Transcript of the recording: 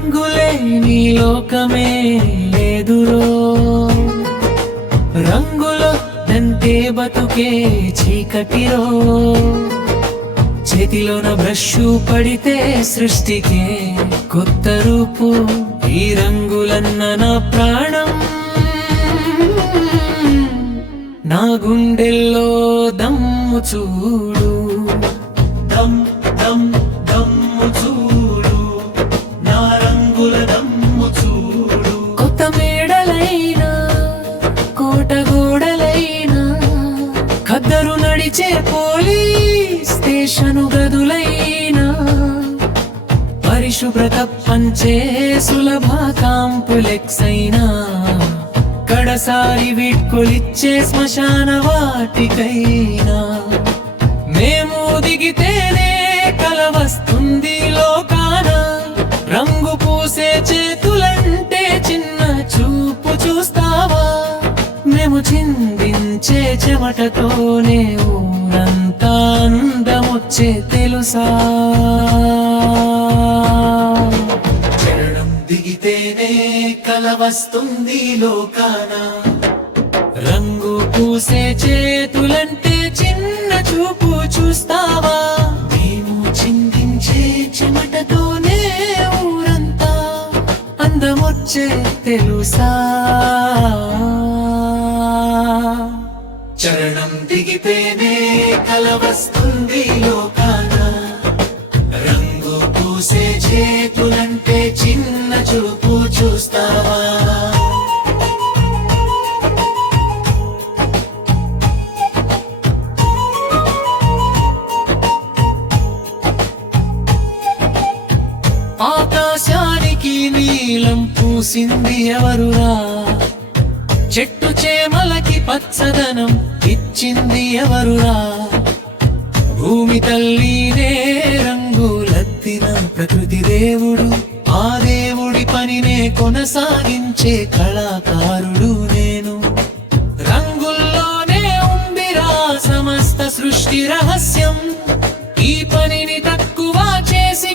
రంగులేని లోకమే లేదురో, రంగులొద్దంటే బతుకే చీకటిరో. చేతిలోన బ్రష్ పడితే సృష్టికే కొత్త రూపు. ఈ రంగులన్న నా ప్రాణం, నా గుండెల్లో దమ్ము చూడు. దమ్ దమ్ దమ్ము చూడు, నా రంగుల దమ్ము చూడు. కొత్త మేడలైనా కోట గోడలైనా, ఖద్దరు నడిచే పోలీస్ స్టేషను గదులైనా, పరిశుభ్రత పంచే సులభ కాంప్లెక్స్ అయినా, కడసారి వీడ్కొలిచ్చే శ్మశాన వాటికైనా, మేము దిగితేనే కల వస్తుంది లోకాన. రంగు పూసే చేతులంటే చిన్న చూపు చూస్తావా? మేము చిందించే చెమటతోనే ఊరంతా అందమొచ్చే తెలుసా? చరణం దిగితేనే కల వస్తుంది లోకాన. రంగు పూసే చేతులంటే చిన్న చూపు చూస్తావా? మేము చిందించే చెమటతోనే ఊరంతా అందమొచ్చే తెలుసా? చరణం దిగితేనే కల వస్తుంది లోకాన. రంగు పూసే చేతులంటే చిన్న చూపు చూస్తావా? ఆకాశానికి నీలం పూసింది ఎవరురా? చెట్టు చేమలకి పచ్చదనం ఇచ్చింది ఎవరురా? భూమి తల్లినే రంగులద్దిన ప్రకృతి దేవుడు. ఆ దేవుడి పనినే కొనసాగించే కళాకారుడు నేను. రంగుల్లోనే ఉందిరా సమస్త సృష్టి రహస్యం. ఈ పనిని తక్కువ చేసి